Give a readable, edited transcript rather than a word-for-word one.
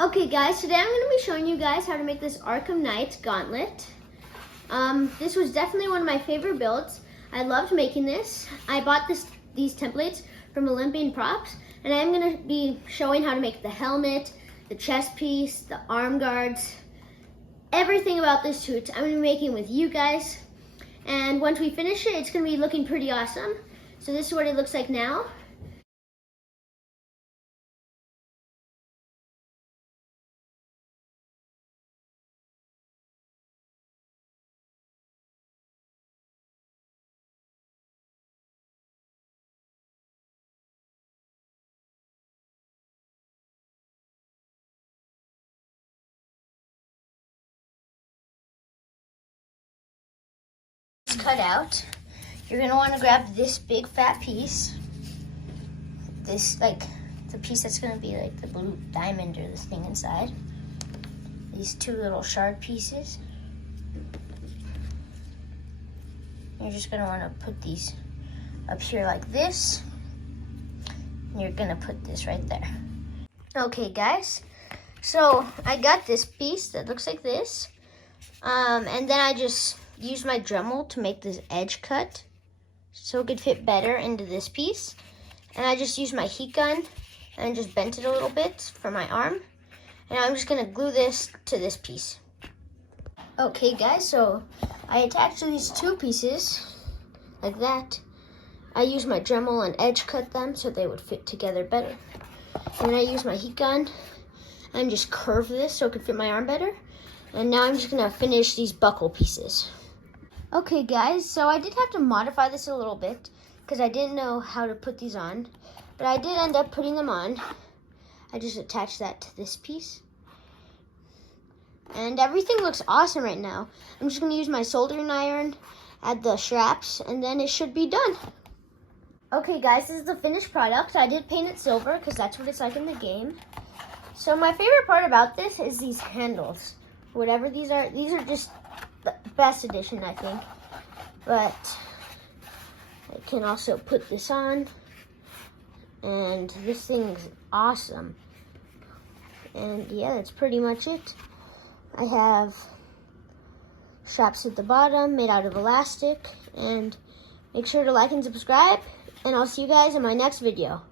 Okay guys, today I'm going to be showing you guys how to make this Arkham Knight gauntlet. This was definitely one of my favorite builds. I loved making this. I bought these templates from OlympianProps, and I'm going to be showing how to make the helmet, the chest piece, the arm guards, everything about this suit I'm going to be making with you guys. And once we finish it, it's going to be looking pretty awesome. So this is what it looks like now. Cut out, you're going to want to grab this big fat piece, this like the piece that's going to be like the blue diamond or this thing inside, these two little shard pieces. You're just going to want to put these up here like this, and you're going to put this right there. Okay guys, so I got this piece that looks like this, and then I just use my Dremel to make this edge cut so it could fit better into this piece. And I just used my heat gun and just bent it a little bit for my arm. And I'm just gonna glue this to this piece. Okay guys, so I attached these two pieces like that. I used my Dremel and edge cut them so they would fit together better. And then I used my heat gun and just curve this so it could fit my arm better. And now I'm just gonna finish these buckle pieces. Okay guys, so I did have to modify this a little bit because I didn't know how to put these on, but I did end up putting them on. I just attached that to this piece. And everything looks awesome right now. I'm just gonna use my soldering iron, add the straps, and then it should be done. Okay guys, this is the finished product. I did paint it silver because that's what it's like in the game. So my favorite part about this is these handles. Whatever these are just the best edition, I think. But I can also put this on, and this thing's awesome. And yeah, that's pretty much it. I have straps at the bottom made out of elastic, and make sure to like and subscribe, and I'll see you guys in my next video.